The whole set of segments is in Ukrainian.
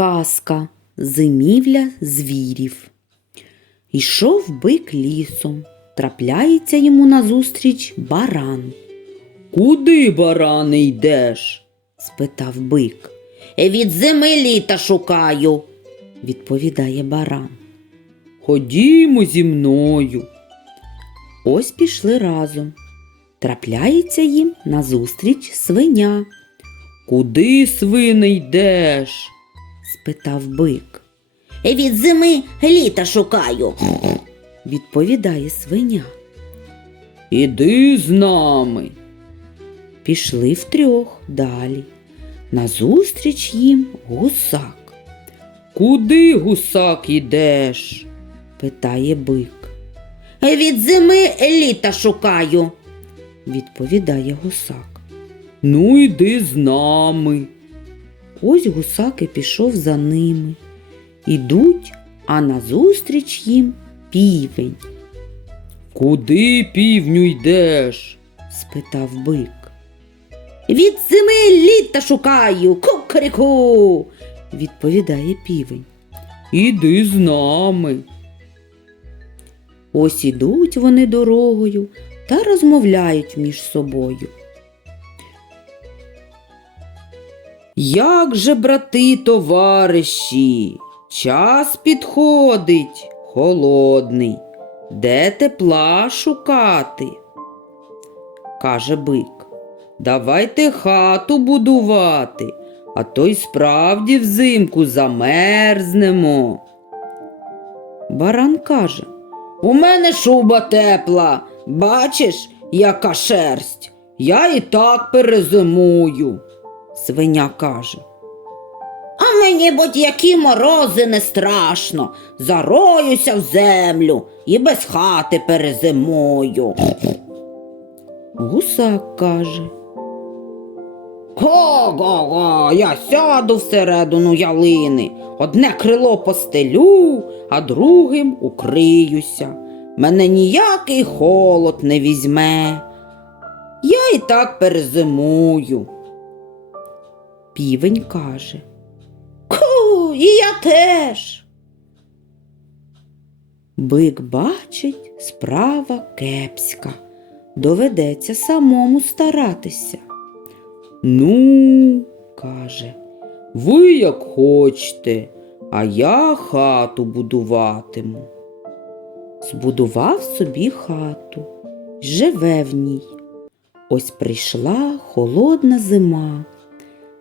Казка Зимівля звірів. Йшов бик лісом. Трапляється йому назустріч баран. Куди, баране, йдеш? спитав бик. Від зими літа шукаю, відповідає баран. Ходімо зі мною. Ось пішли разом. Трапляється їм назустріч свиня, Куди, свине, йдеш? Спитав бик. Від зими літа шукаю, відповідає свиня. Іди з нами. Пішли втрьох далі. Назустріч їм гусак, Куди, гусак, йдеш? питає бик. Від зими літа шукаю, відповідає гусак. Ну, йди з нами. Ось гусак і пішов за ними. Ідуть, а назустріч їм півень, Куди, півню, йдеш? спитав бик. Від зими літа шукаю, кукаріку, відповідає півень. Іди з нами. Ось ідуть вони дорогою та розмовляють між собою. Як же, брати, товариші, час підходить, холодний, де тепла шукати? Каже бик, давайте хату будувати, а то й справді взимку замерзнемо. Баран каже, У мене шуба тепла, бачиш, яка шерсть. Я і так перезимую. Свиня каже. А мені будь-які морози не страшно. Зароюся в землю і без хати перезимую. Гусак каже. Го-го-го, я сяду всередину ялини, одне крило постелю, а другим укриюся. Мене ніякий холод не візьме. Я і так перезимую. Півень каже. Ку, і я теж. Бик бачить, справа кепська. Доведеться самому старатися. Ну, каже, ви як хочете, а я хату будуватиму. Збудував собі хату, живе в ній. Ось прийшла холодна зима.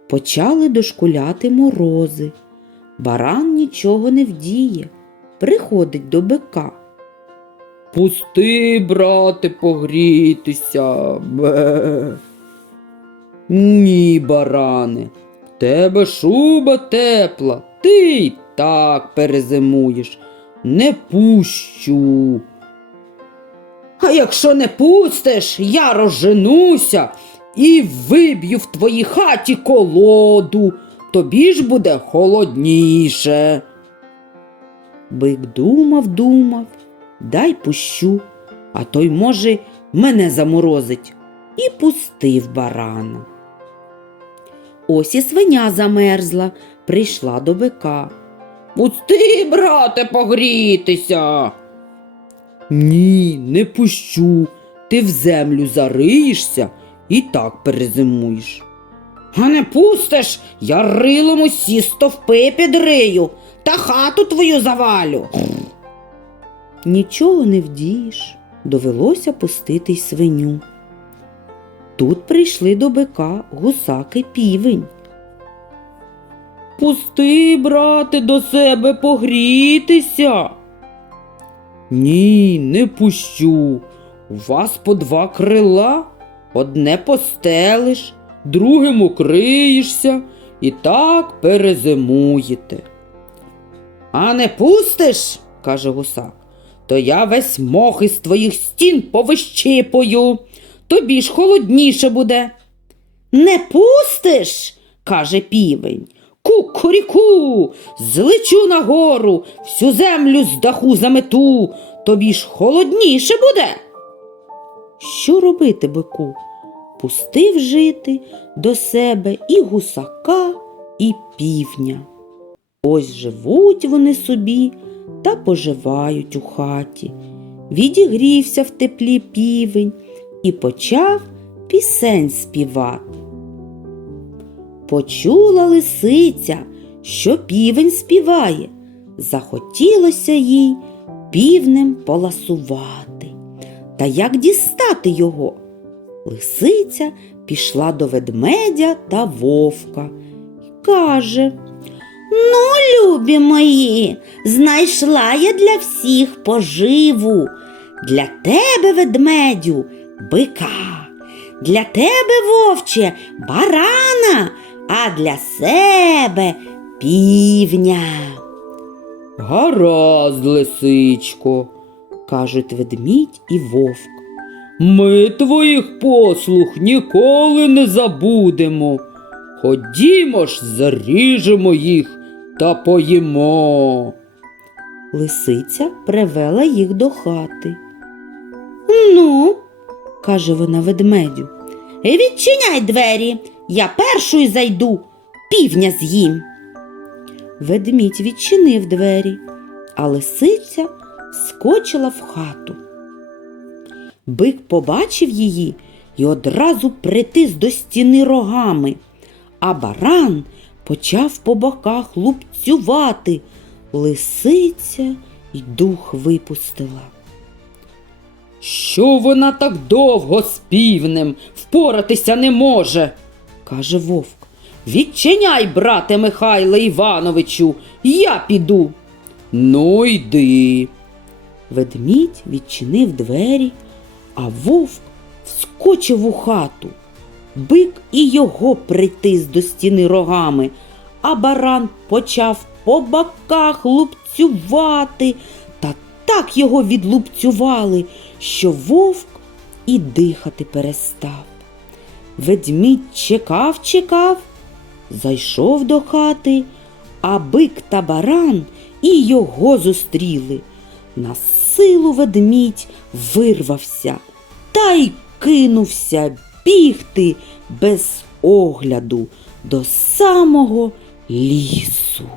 Почали дошкуляти морози. Баран нічого не вдіє, приходить до бика. Пусти, брате, погрітися. Бе. Ні, баране, в тебе шуба тепла, ти й так перезимуєш. Не пущу. А якщо не пустиш, я розженуся і виб'ю в твоїй хаті колоду. Тобі ж буде холодніше. Бик думав, думав, дай пущу, а той, може, мене заморозить, і пустив барана. Ось і свиня замерзла, прийшла до бика. Пусти, брате, погрітися. Ні, не пущу. Ти в землю зариєшся і так перезимуєш. А не пустиш, я рилом усі стовпи підрию та хату твою завалю. Нічого не вдієш, довелося пустити й свиню. Тут прийшли до бика гусак і півень. Пусти, брате, до себе погрітися. Ні, не пущу. У вас по два крила, одне постелиш, другим укриєшся і так перезимуєте. А не пустиш, каже гусак, то я весь мох із твоїх стін повищипую, тобі ж холодніше буде. Не пустиш? каже півень. Кукуріку, злечу нагору, всю землю з даху замету, тобі ж холодніше буде. Що робити бику? Пустив жити до себе і гусака, і півня. Ось живуть вони собі та поживають у хаті. Відігрівся в теплі півень і почав пісень співати. Почула лисиця, що півень співає. Захотілося їй півнем поласувати. Та як дістати його? Лисиця пішла до ведмедя та вовка і каже Ну, любі мої, знайшла я для всіх поживу. Для тебе, ведмедю, бика, для тебе, вовче, барана, а для себе півня. Гаразд, лисичко, кажуть ведмідь і вовк. ми твоїх послуг ніколи не забудемо. Ходімо ж, заріжемо їх та поїмо. Лисиця привела їх до хати. Ну, каже вона ведмедю. відчиняй двері, я першою зайду, півня з'їм. Ведмідь відчинив двері, а лисиця скочила в хату. Бик побачив її і одразу притис до стіни рогами, а баран почав по боках лупцювати. Лисиця й дух випустила. Що вона так довго з півнем впоратися не може? каже вовк. Відчиняй, брате Михайле Івановичу, я піду. Ну, йди. Ведмідь відчинив двері, а вовк вскочив у хату. Бик і його притис до стіни рогами, а баран почав по боках лупцювати, та так його відлупцювали, що вовк і дихати перестав. Ведмідь чекав, чекав, зайшов до хати, а бик та баран і його зустріли. На силу ведмідь вирвався та й кинувся бігти без огляду до самого лісу.